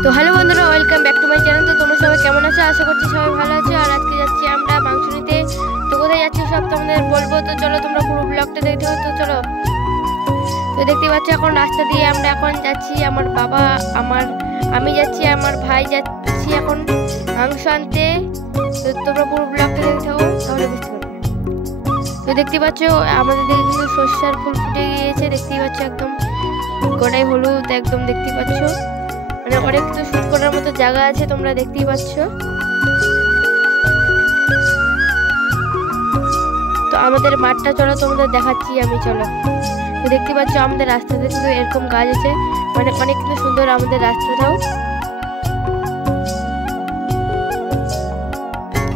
তো হ্যালো বন্ধুরা, welcome back to my channel. তো তোমরা সবাই কেমন আছো? আশা করছি সবাই ভালো আছো। আর আজকে যাচ্ছি আমরা মাংস নিতে। তো কোথায় যাচ্ছি সব তোমাদের বলবো। তো চলো তোমরা পুরো ব্লগটা দেখতে হবে। তো চলো, তো দেখতে পাচ্ছ এখন রাস্তা দিয়ে আমরা এখন যাচ্ছি। আমার বাবা, আমি যাচ্ছি, আমার ভাই যাচ্ছি এখন মাংস আনতে। তো তোমরা পুরো ব্লগটা দেখতে হবে, তাহলে বুঝতে পারবে। তো দেখতে পাচ্ছ আমাদের দিকে কিন্তু সর্ষার ফুল ফুটে গিয়েছে। দেখতেই পাচ্ছ একদম গোটাই হলুদ, একদম দেখতে পাচ্ছ। মানে অনেক কিছু শুট করার মতো জায়গা আছে, তোমরা দেখতেই পাচ্ছ। তো আমাদের মাঠটা চলো তোমাদের দেখাচ্ছি আমি, চলো। তো দেখতে পাচ্ছ আমাদের রাস্তাতে কিন্তু এরকম গাছ আছে, মানে অনেক কিন্তু সুন্দর আমাদের রাস্তাটাও।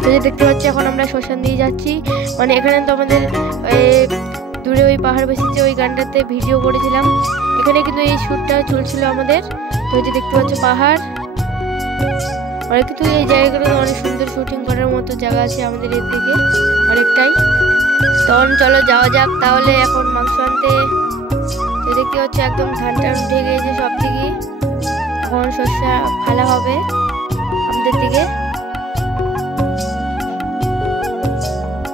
তো যে দেখতে পাচ্ছি এখন আমরা শ্মশান দিয়ে যাচ্ছি। মানে এখানে তো আমাদের দূরে ওই পাহাড় বেসেছে, ওই গানটাতে ভিডিও করেছিলাম। এখানে কিন্তু এই শ্যুটটা চলছিল আমাদের। তো যে দেখতে পাচ্ছ পাহাড়, অনেক কিন্তু এই জায়গাগুলো অনেক সুন্দর শুটিং করার মতো জায়গা আছে আমাদের এর থেকে অনেকটাই। তখন চলো যাওয়া যাক তাহলে এখন মাংস আনতে। তো দেখতে পাচ্ছ একদম ধান টান উঠে গিয়েছে সব দিকে। এখন শস্য ফালা হবে আমাদের দিকে।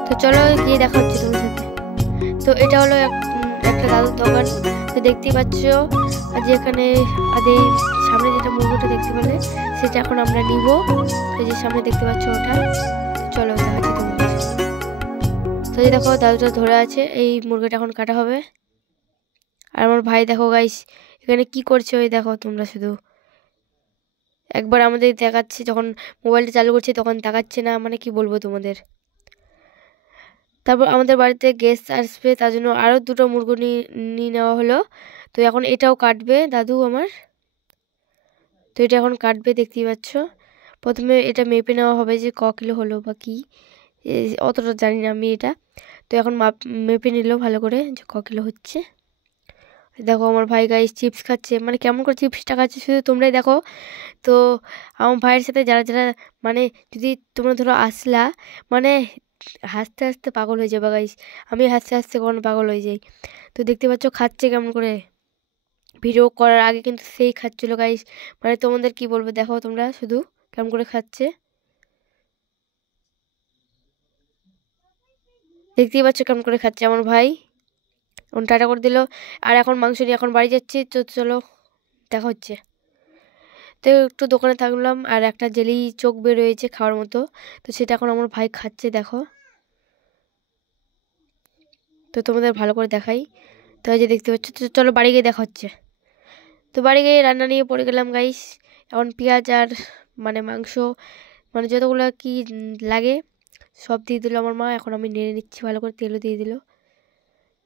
তো চলো গিয়ে দেখা হচ্ছে তোমার সাথে। তো এটা হলো একটা দাদুর দোকান। তো দেখতেই পাচ্ছ যে এখানে সামনে যেটা মুরগিটা দেখতে পেলে সেটা এখন আমরা নিব। তো যে সামনে দেখতে পাচ্ছ ওটা, চলো দেখাচ্ছি তোমাদের। তো যে দেখো দাদুটা ধরে আছে, এই মুরগিটা এখন কাটা হবে। আর আমার ভাই দেখো গাইস এখানে কি করছে, ওই দেখো তোমরা শুধু একবার আমাদের দেখাচ্ছে, যখন মোবাইলটা চালু করছে তখন দেখাচ্ছে না, মানে কি বলবো তোমাদের। তারপর আমাদের বাড়িতে গেস্ট আসবে, তার জন্য আরও দুটো মুরগি নিয়ে নেওয়া হলো। তো এখন এটাও কাটবে দাদু আমার। তো এটা এখন কাটবে, দেখতেই পাচ্ছ। প্রথমে এটা মেপে নেওয়া হবে যে ক কিলো হলো বা কি, অতটা জানি না আমি এটা। তো এখন মেপে নিল ভালো করে যে ক কিলো হচ্ছে। দেখো আমার ভাই গাইস চিপস খাচ্ছে, মানে কেমন করে চিপসটা খাচ্ছে শুধু তোমরাই দেখো। তো আমার ভাইয়ের সাথে যারা যারা, মানে যদি তোমরা ধরো আসলা, মানে হাসতে হাসতে পাগল হয়ে যাবে গাইস। আমি হাসতে হাসতে কখনো পাগল হয়ে যাই। তো দেখতে পাচ্ছ খাচ্ছে কেমন করে, ভিডিও করার আগে কিন্তু সেই খাচ্ছিলো গাইস। মানে তোমাদের কি বলবো, দেখো তোমরা শুধু কেমন করে খাচ্ছে, দেখতেই পাচ্ছ কেমন করে খাচ্ছে আমার ভাই। এখন টাটা করে দিল। আর এখন মাংস নিয়ে এখন বাড়ি যাচ্ছি। তো চলো দেখা হচ্ছে। তো একটু দোকানে থাকলাম, আর একটা জেলি চোখ বের হয়েছে খাওয়ার মতো। তো সেটা এখন আমার ভাই খাচ্ছে দেখো। তো তোমাদের ভালো করে দেখাই। তো এই যে দেখতে পাচ্ছ। তো চলো বাড়ি গিয়ে দেখা হচ্ছে। তো বাড়ি গিয়ে রান্না নিয়ে পড়ে গেলাম গাইস। এখন পেঁয়াজ আর মানে মাংস, মানে যতগুলো কি লাগে সব দিয়ে দিল আমার মা। এখন আমি নেড়ে নিচ্ছি ভালো করে, তেলও দিয়ে দিল।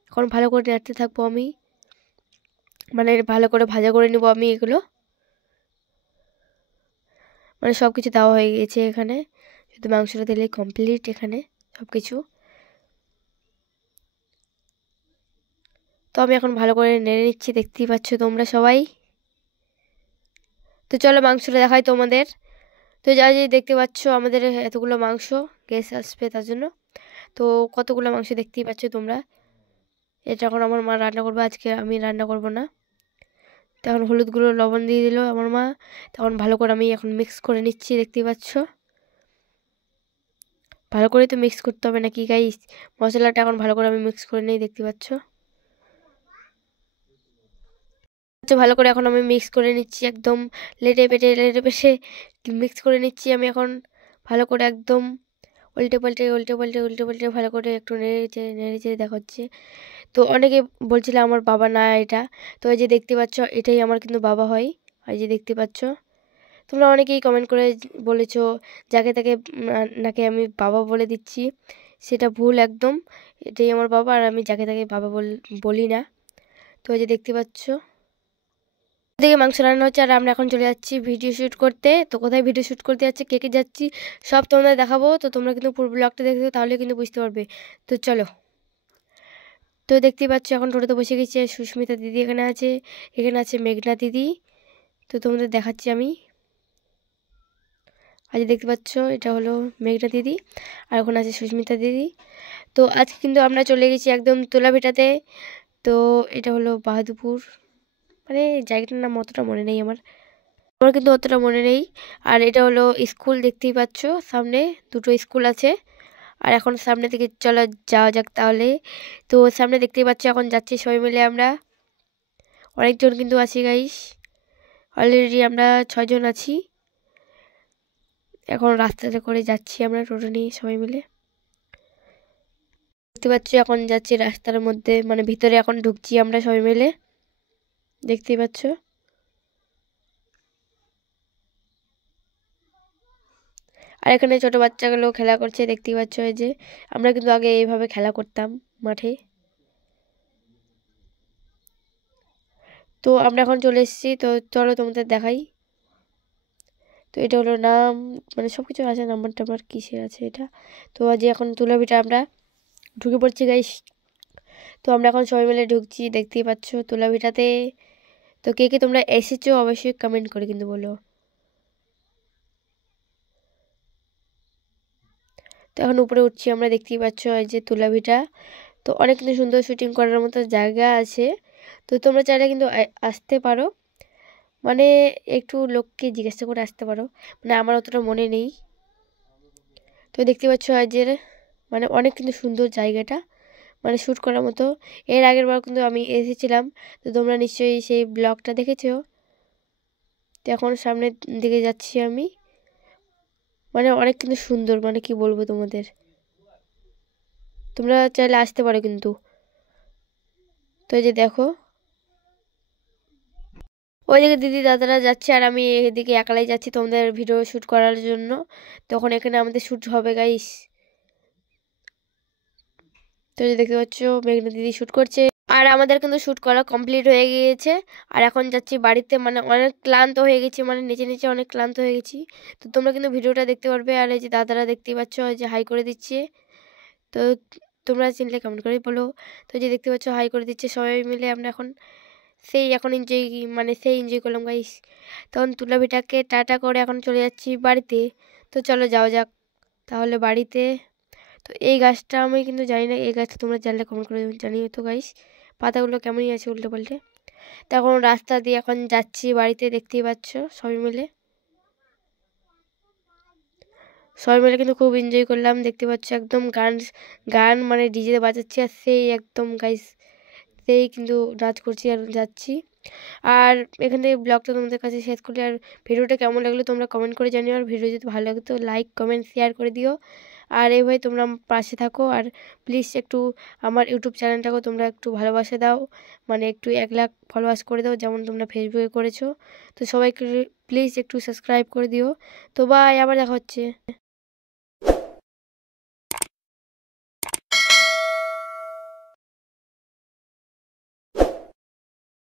এখন ভালো করে নাড়তে থাকবো আমি, মানে ভালো করে ভাজা করে নিব আমি এগুলো। মানে সব কিছু দেওয়া হয়ে গেছে এখানে, শুধু মাংসটা দিলে কমপ্লিট এখানে সব কিছু। তো আমি এখন ভালো করে নেড়ে নিচ্ছি, দেখতেই পাচ্ছ তোমরা সবাই। তো চলো মাংসটা দেখাই তোমাদের। তো যা যে দেখতে পাচ্ছ আমাদের এতগুলো মাংস, গ্যাস আসবে তার জন্য। তো কতগুলো মাংস দেখতেই পাচ্ছ তোমরা। এটা এখন আমার মা রান্না করবে, আজকে আমি রান্না করব না। তখন হলুদ গুঁড়ো লবণ দিয়ে দিল আমার মা। তখন ভালো করে আমি এখন মিক্স করে নিচ্ছি, দেখতেই পাচ্ছ। ভালো করে তো মিক্স করতে হবে নাকি গাইস, মশলাটা এখন ভালো করে আমি মিক্স করে নিই, দেখতে পাচ্ছ। ভালো করে এখন আমি মিক্স করে নিচ্ছি একদম লেটে পেটে মিক্স করে নিচ্ছি আমি এখন ভালো করে একদম উল্টে পাল্টে ভালো করে একটু নেড়ে চেড়ে দেখাচ্ছে। তো অনেকে বলছিল আমার বাবা না এটা। তো এই যে দেখতে পাচ্ছ এটাই আমার কিন্তু বাবা হয়। এই যে দেখতে পাচ্ছ, তোমরা অনেকেই কমেন্ট করে বলেছো যাকে তাকে নাকি আমি বাবা বলে দিচ্ছি, সেটা ভুল একদম। এটাই আমার বাবা, আর আমি যাকে তাকে বাবা বলি না। তো এই যে দেখতে পাচ্ছ দিকে মাংস রান্না হচ্ছে, আর আমরা এখন চলে যাচ্ছি ভিডিও শ্যুট করতে। তো কোথায় ভিডিও শ্যুট করতে যাচ্ছি, কে কে যাচ্ছি সব তোমাদের দেখাবো। তো তোমরা কিন্তু পুরো ব্লগটা দেখতে, তাহলে কিন্তু বুঝতে পারবে। তো চলো। তো দেখতেই পাচ্ছ এখন টোটোতে বসে গেছে সুস্মিতা দিদি, এখানে আছে মেঘনা দিদি। তো তোমাদের দেখাচ্ছি আমি। আজ দেখতে পাচ্ছ এটা হলো মেঘনা দিদি, আর ওখানে আছে সুস্মিতা দিদি। তো আজকে কিন্তু আমরা চলে গেছি একদম তোলাভিটাতে। তো এটা হলো বাহাদুরপুর, মানে জায়গাটার নাম অতটা মনে নেই আমার। আমার কিন্তু অতটা মনে নেই। আর এটা হলো স্কুল, দেখতেই পাচ্ছ সামনে দুটো স্কুল আছে। আর এখন সামনে থেকে চলো যাওয়া যাক তাহলে। তো সামনে দেখতেই পাচ্ছ এখন যাচ্ছি সবাই মিলে আমরা, অনেকজন কিন্তু আছি গাইস, অলরেডি আমরা 6 জন আছি। এখন রাস্তাতে করে যাচ্ছি আমরা টোটো নিয়ে সবাই মিলে। দেখতে পাচ্ছ এখন যাচ্ছি রাস্তার মধ্যে, মানে ভিতরে এখন ঢুকছি আমরা সবাই মিলে, দেখতেই পাচ্ছ। আর এখানে ছোট বাচ্চাগুলো খেলা করছে, দেখতেই পাচ্ছ। এই যে আমরা কিন্তু আগে এইভাবে খেলা করতাম মাঠে। তো আমরা এখন চলে এসেছি, তো চলো তোমাদের দেখাই। তো এটা হলো নাম, মানে সব কিছু আছে, নাম্বার টাম্বার কিসের আছে এটা। তো আজ এখন তুলাভিটা আমরা ঢুকে পড়ছি গাইস। তো আমরা এখন সবাই মিলে ঢুকছি, দেখতেই পাচ্ছ তুলাভিটাতে। তো কে কে তোমরা এসেছো অবশ্যই কমেন্ট করে কিন্তু বলো। তো এখন উপরে উঠছি আমরা, দেখতেই পাচ্ছ এই যে তুলাভিটা। তো অনেক কিন্তু সুন্দর শুটিং করার মতো জায়গা আছে। তো তোমরা চাইলে কিন্তু আসতে পারো, মানে একটু লোককে জিজ্ঞাসা করে আসতে পারো, মানে আমার অতটা মনে নেই। তো দেখতে পাচ্ছ আজ মানে অনেক কিন্তু সুন্দর জায়গাটা, মানে শ্যুট করার মতো। এর আগের বার কিন্তু আমি এসেছিলাম, তো তোমরা নিশ্চয়ই সেই ব্লগটা দেখেছো। তো এখন সামনের দিকে যাচ্ছি আমি, মানে অনেক কিন্তু সুন্দর, মানে কি বলবো তোমাদের, তোমরা চাইলে আসতে পারো কিন্তু। তো এই যে দেখো ওইদিকে দিদি দাদারা যাচ্ছে আর আমি এদিকে একালাই যাচ্ছি তোমাদের ভিডিও শ্যুট করার জন্য। তখন এখানে আমাদের শ্যুট হবে গাইস। তো এই যে দেখতে পাচ্ছ মেঘনা দিদি শ্যুট করছে, আর আমাদের কিন্তু শ্যুট করা কমপ্লিট হয়ে গিয়েছে। আর এখন যাচ্ছি বাড়িতে, মানে অনেক ক্লান্ত হয়ে গেছি, মানে নিচে নিচে অনেক ক্লান্ত হয়ে গেছি। তো তোমরা কিন্তু ভিডিওটা দেখতে পারবে। আর এই যে দাদারা দেখতেই পাচ্ছ যে হাই করে দিচ্ছে। তো তোমরা চিনলে কেমন করে বলো। তো যে দেখতে পাচ্ছ হাই করে দিচ্ছে, সবাই মিলে আমরা এখন এখন এনজয়, মানে এনজয় করলাম গাইস। তখন তুলাভিটাকে টাটা করে এখন চলে যাচ্ছি বাড়িতে। তো চলো যাওয়া যাক তাহলে বাড়িতে। তো এই গাছটা আমি কিন্তু জানি না, এই গাছটা তোমরা জানলে কমেন্ট করে জানিও তো গাইস, পাতাগুলো কেমনই আছে উল্টে পাল্টে। তো এখন রাস্তা দিয়ে এখন যাচ্ছি বাড়িতে, দেখতেই পাচ্ছ সবাই মিলে। সবাই মিলে কিন্তু খুব এনজয় করলাম, দেখতে পাচ্ছ একদম গান গান মানে ডিজে বাজাচ্ছি আর একদম গাইস কিন্তু নাচ করছি আর যাচ্ছি। আর এখান থেকে ব্লগটা তোমাদের কাছে শেষ করলে, আর ভিডিওটা কেমন লাগলো তোমরা কমেন্ট করে জানিও। আর ভিডিও যদি ভালো লাগে তো লাইক কমেন্ট শেয়ার করে দিও। আর এইভাবে তোমরা পাশে থাকো। আর প্লিজ একটু আমার ইউটিউব চ্যানেলটাকেও তোমরা একটু ভালোবাসা দাও, মানে একটু 1 লাখ ফলোয়ার্স করে দাও যেমন তোমরা ফেসবুকে করেছো। তো সবাইকে প্লিজ একটু সাবস্ক্রাইব করে দিও। তো বাই, আবার দেখা হচ্ছে।